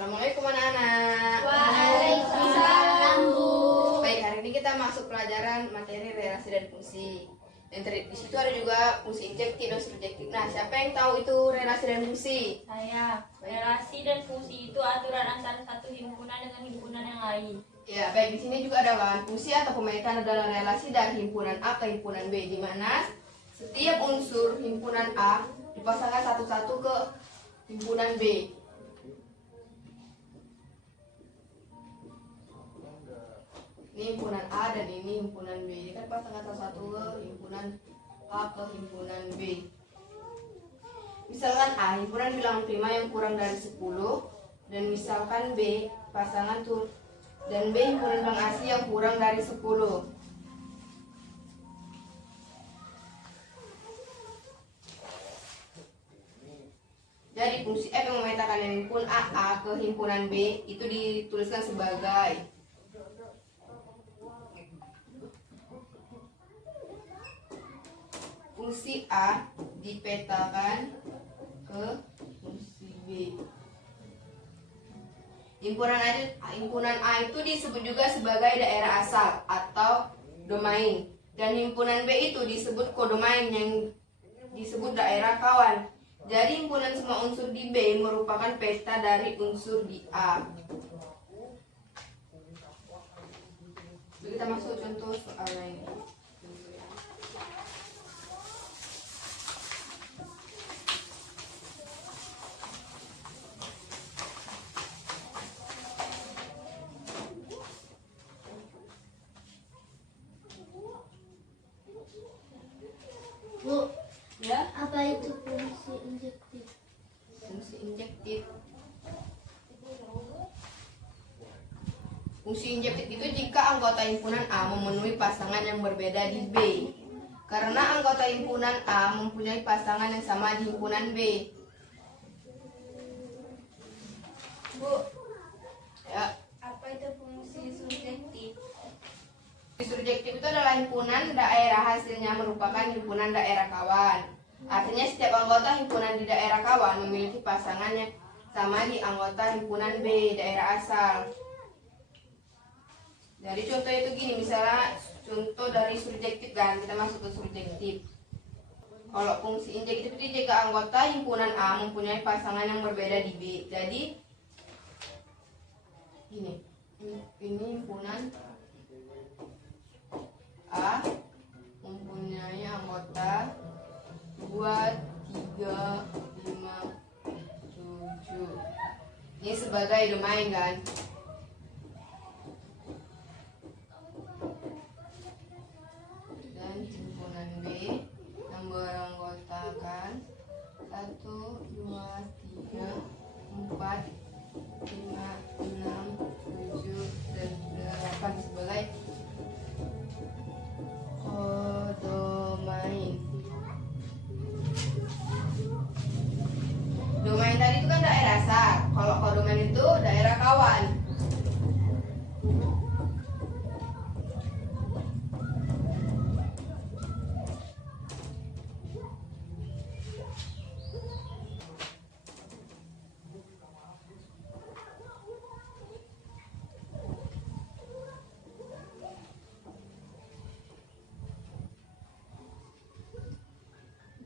Assalamualaikum anak-anak. Waalaikumsalam, Bu. Baik, hari ini kita masuk pelajaran materi relasi dan fungsi. Dan di situ ada juga fungsi injektif dan surjektif. Nah, siapa yang tahu itu relasi dan fungsi? Saya. Relasi dan fungsi itu aturan antara satu himpunan dengan himpunan yang lain. Ya, baik, di sini juga ada kan fungsi atau pemeriksaan adalah relasi dari himpunan A ke himpunan B, di mana setiap unsur himpunan A dipasangkan satu-satu ke himpunan B. Ini himpunan A dan ini himpunan B. Ini kan pasangan satu-satu ke himpunan A ke himpunan B. Misalkan A himpunan bilangan prima yang kurang dari 10, dan misalkan B pasangan tuh dan B himpunan bilangan asli yang kurang dari 10. Jadi fungsi F yang memetakan himpunan A ke himpunan B itu dituliskan sebagai fungsi A dipetakan ke fungsi B. Himpunan A itu disebut juga sebagai daerah asal atau domain, dan himpunan B itu disebut kodomain yang disebut daerah kawan. Jadi himpunan semua unsur di B merupakan peta dari unsur di A. Kita masuk contoh soal lain. Bu, Ya, apa itu fungsi injektif? fungsi injektif. Fungsi injektif itu jika anggota himpunan A memenuhi pasangan yang berbeda di B. Karena anggota himpunan A mempunyai pasangan yang sama di himpunan B. Bu, Ya, apa itu fungsi subjektif? surjektif itu adalah himpunan daerah hasilnya merupakan himpunan daerah kawan. Artinya setiap anggota himpunan di daerah kawan memiliki pasangan yang sama di anggota himpunan B, daerah asal. Dari contoh itu gini, misalnya contoh dari surjektif kan, kita masuk ke surjektif. Kalau fungsi injektif itu jika anggota himpunan A mempunyai pasangan yang berbeda di B. Jadi gini, ini himpunan A mempunyai anggota 2, 3, 5, 7. Ini sebagai domain kan. Dan himpunan B yang beranggotakan 1, 2, 3, 4, 5, 6, 7, dan 8 sebagai kodomain. Domain tadi itu kan daerah asal. Kalau kodomain itu daerah kawan.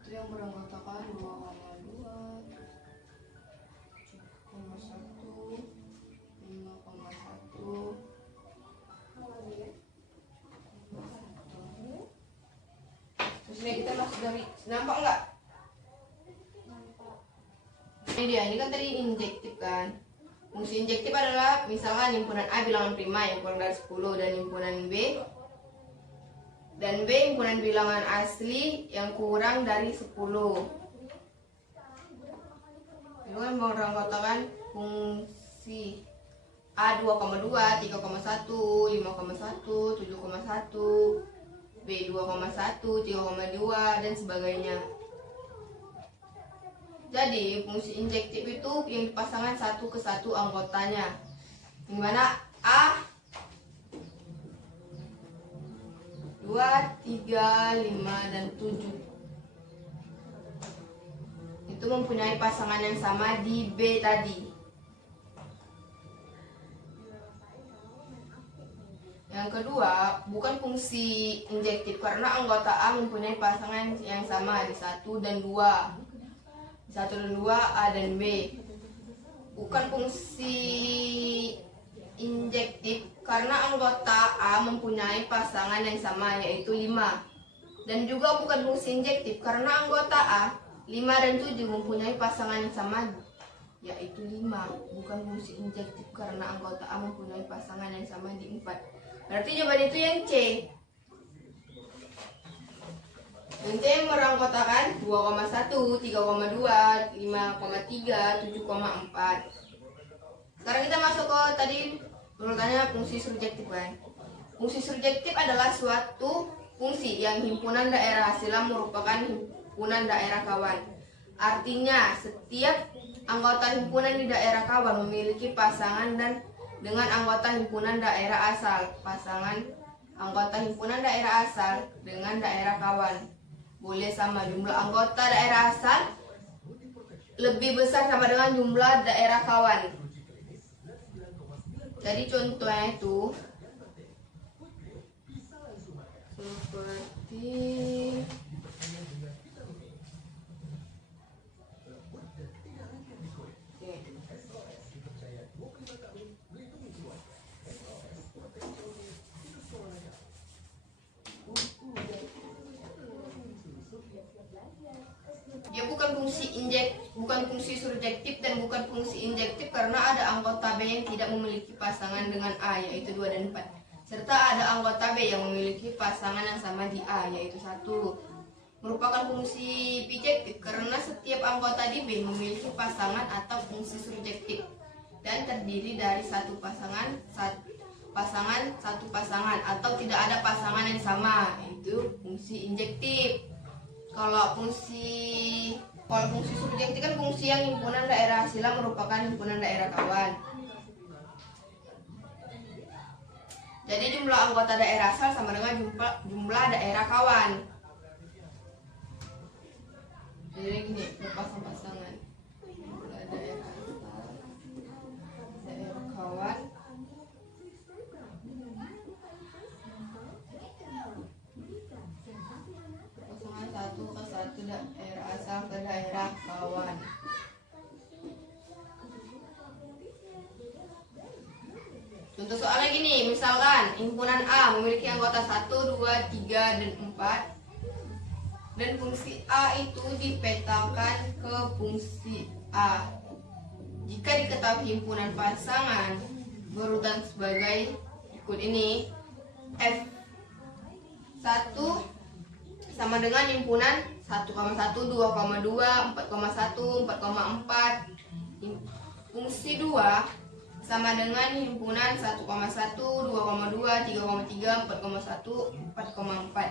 Itu yang beranggotakan 2,2, 7,1, 5,1. Terus ini kita masuk dari, nampak nggak? Ini dia, ini kan tadi injektif kan. Fungsi injektif adalah misalkan himpunan A bilangan prima yang kurang dari 10, dan himpunan B himpunan bilangan asli yang kurang dari 10. Itu kan beranggotakan fungsi A 2,2, 3,1, 5,1, 7,1, B 2,1, 3,2, dan sebagainya. Jadi fungsi injektif itu yang dipasangkan satu ke satu anggotanya, dimana A 2, 3, 5, dan 7 itu mempunyai pasangan yang sama di B tadi. Yang kedua, bukan fungsi injektif karena anggota A mempunyai pasangan yang sama di 1 dan 2. Di 1 dan 2 A dan B. Bukan fungsi injektif karena anggota A mempunyai pasangan yang sama yaitu 5. Dan juga bukan fungsi injektif karena anggota A 5 dan 7 mempunyai pasangan yang sama yaitu 5. Bukan fungsi injektif karena anggota A mempunyai pasangan yang sama di 4. Berarti jawaban itu yang C. Yang C merangkotakan 2,1, 3,2, 5,3, 7,4. Sekarang kita masuk ke tadi urutannya fungsi surjektif kan. Fungsi surjektif adalah suatu fungsi yang himpunan daerah hasilnya merupakan himpunan daerah kawan. Artinya setiap anggota himpunan di daerah kawan memiliki pasangan dan dengan anggota himpunan daerah asal. Pasangan anggota himpunan daerah asal dengan daerah kawan boleh sama. Jumlah anggota daerah asal lebih besar sama dengan jumlah daerah kawan. Jadi contohnya itu seperti dia bukan fungsi surjektif dan bukan fungsi injektif karena ada anggota B yang tidak memiliki pasangan dengan A yaitu 2 dan 4. Serta ada anggota B yang memiliki pasangan yang sama di A yaitu 1. Merupakan fungsi bijektif karena setiap anggota di B memiliki pasangan atau fungsi surjektif dan terdiri dari satu pasangan atau tidak ada pasangan yang sama yaitu fungsi injektif. Kalau fungsi surjektif kan fungsi yang himpunan daerah hasilnya merupakan himpunan daerah kawan. Jadi jumlah anggota daerah asal sama dengan jumlah daerah kawan. Jadi gini, pasangan jumlah daerah asal, daerah kawan. Pasangan 1 ke 1 daerah asal ke daerah kawan. Contoh soalnya gini, misalkan himpunan A memiliki anggota 1, 2, 3, dan 4. Dan fungsi A itu dipetakan ke fungsi A. Jika diketahui himpunan pasangan berurutan sebagai berikut ini. F1 sama dengan himpunan 1,1, 2,2, 4,1, 4,4. Fungsi 2 sama dengan himpunan 1,1, 2,2, 3,3, 4,1, 4,4.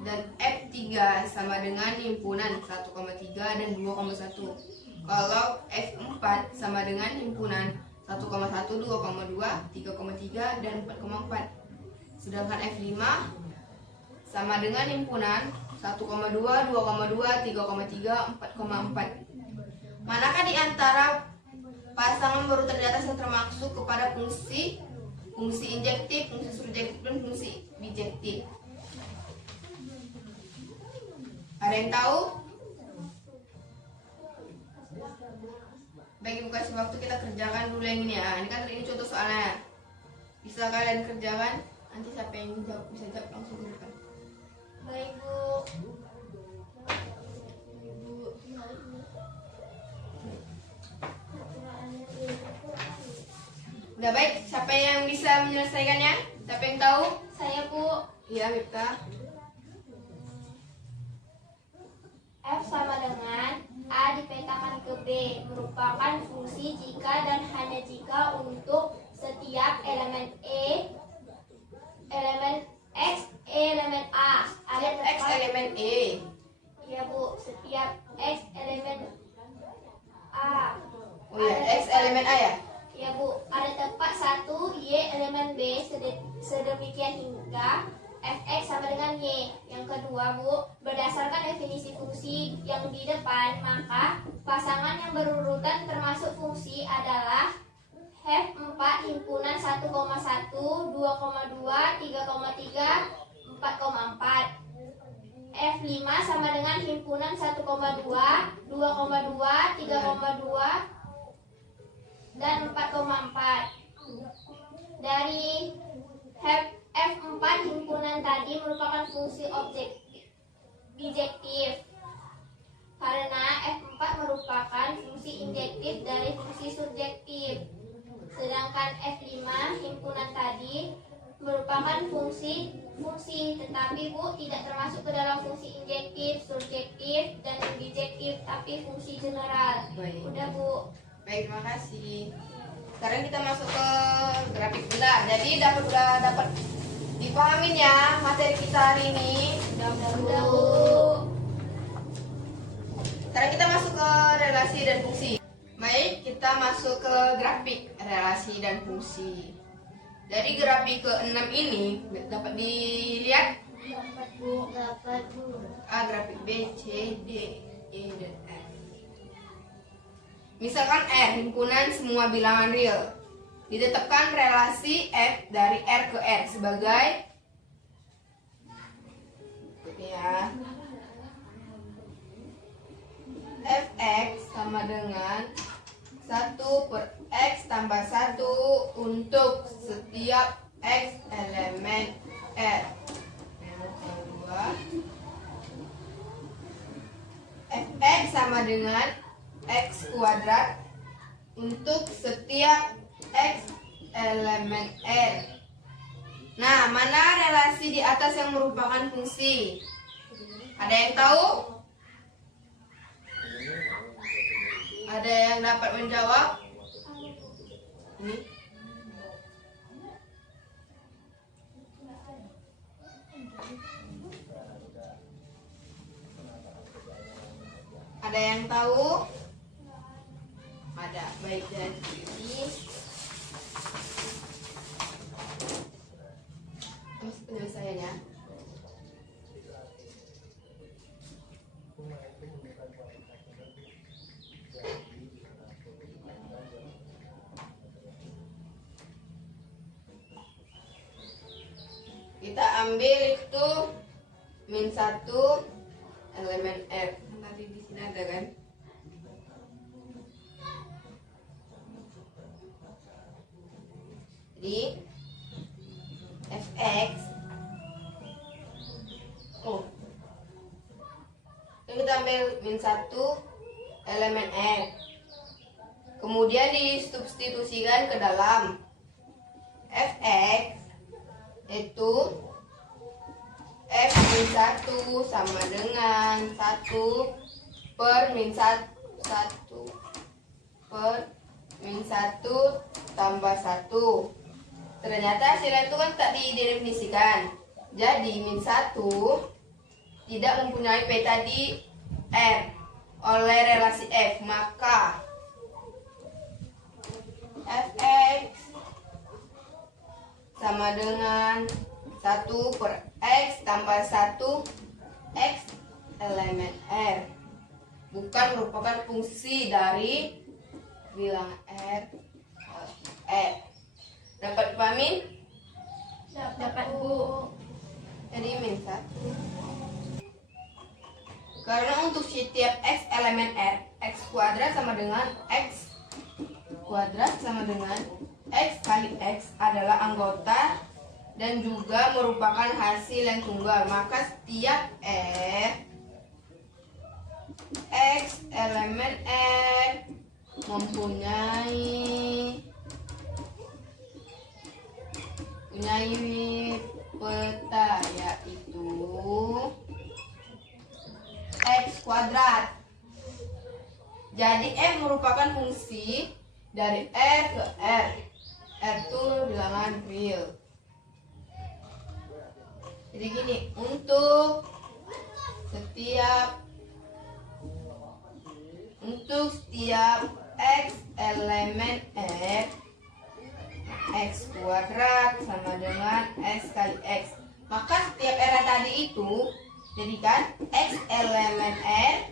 Dan F3 sama dengan himpunan 1,3 dan 2,1. Kalau F4 sama dengan himpunan 1,1, 2,2, 3,3 dan 4,4. Sedangkan F5 sama dengan himpunan 1,2, 2,2, 3,3, 4,4. Manakah di antara pasangan berurutan di atas yang termasuk kepada fungsi injektif, fungsi surjektif, dan fungsi bijektif? Ada yang tahu? Baik, ibu kasih waktu kita kerjakan dulu yang ini ya. Ini kan ini contoh soalnya. Bisa kalian kerjakan. Nanti siapa yang jawab bisa jawab langsung ke depan. Baik, Bu. Udah baik, siapa yang bisa menyelesaikannya? Siapa yang tahu? Saya, Bu. Iya, Miftah. F sama dengan A dipetakan ke B merupakan fungsi jika dan hanya jika untuk setiap elemen elemen X, elemen A ada X elemen E. Ya, Bu, setiap X elemen A. Oh iya, X elemen A ya? Ya, Bu, ada tepat 1 Y elemen B sedemikian hingga Fx sama dengan Y. Yang kedua, Bu, berdasarkan definisi fungsi yang di depan, maka pasangan yang berurutan termasuk fungsi adalah Have 4 himpunan 1,1, 2,2, 3,3, 4,4. F5 sama dengan himpunan 1,2, 2,2, 3,2, dan 4,4. Dari F4 himpunan tadi merupakan fungsi bijektif karena F4 merupakan fungsi injektif dari fungsi surjektif. Sedangkan F5 himpunan tadi merupakan fungsi tetapi Bu tidak termasuk ke dalam fungsi injektif, surjektif, dan bijektif, tapi fungsi general. Baik. Udah Bu. Baik, terima kasih. Sekarang kita masuk ke grafik benda. Jadi udah dapat dipahamin ya materi kita hari ini. Udah Bu. Sekarang kita masuk ke relasi dan fungsi. Baik, kita masuk ke grafik relasi dan fungsi. Dari grafik ke-6 ini dapat dilihat Dapat Bu. A, grafik B, C, D, E, dan F. Misalkan R, himpunan semua bilangan real. Ditetapkan relasi F dari R ke R sebagai ini ya. Fx sama dengan 1 per X tambah 1 untuk setiap X elemen R. Yang kedua, Fx sama dengan X kuadrat untuk setiap X elemen R. Nah, mana relasi di atas yang merupakan fungsi? Ada yang tahu? Ada yang dapat menjawab? Ini. Ada yang tahu? Ada. Baik, jadi terus penyelesaiannya. Kita ambil itu min 1 elemen F. Tadi di sini ada kan? Jadi Fx kita ambil min 1 elemen F. Kemudian disubstitusikan ke dalam Fx itu F min 1 sama dengan 1 per min 1 per min 1 tambah 1. Ternyata hasilnya itu kan tak didefinisikan. Jadi min 1 tidak mempunyai P tadi R oleh relasi F, maka Fx sama dengan 1 per X tambah 1 X elemen R, bukan merupakan fungsi dari bilangan R ke F. Dapat dipahami? Dapat Bu. Jadi min 1. Karena untuk setiap X elemen R, X kuadrat sama dengan X kuadrat sama dengan X kali X adalah anggota dan juga merupakan hasil yang tunggal, maka setiap R X elemen R mempunyai peta, yaitu X kuadrat. Jadi F merupakan fungsi dari R ke R. R itu bilangan real. Jadi gini, untuk setiap X elemen R, X kuadrat sama dengan X kali X. Maka setiap R tadi itu jadikan X elemen R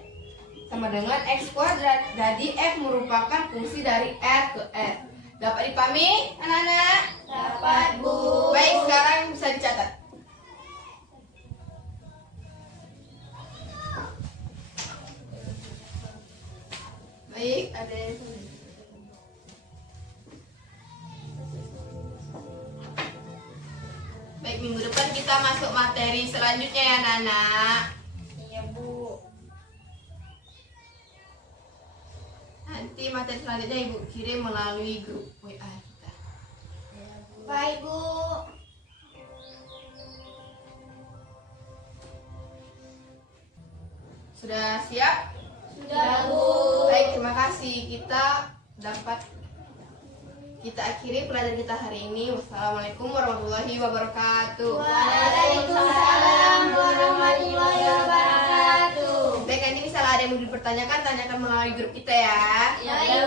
sama dengan X kuadrat. Jadi F merupakan fungsi dari R ke R. Dapat dipahami, anak-anak? Dapat, Bu. Baik, sekarang bisa dicatat. Baik, ada yang baik, minggu depan kita masuk materi selanjutnya ya, anak-anak. Iya, Bu. Nanti materi selanjutnya Ibu kirim melalui grup WA kita. Baik, Bu. Sudah siap? Sudah, Bu. Baik, terima kasih. Kita akhiri pelajaran kita hari ini. Wassalamualaikum warahmatullahi wabarakatuh. Waalaikumsalam warahmatullahi wabarakatuh. Baik, nanti misalnya ada yang mau dipertanyakan, tanyakan melalui grup kita ya. Baik,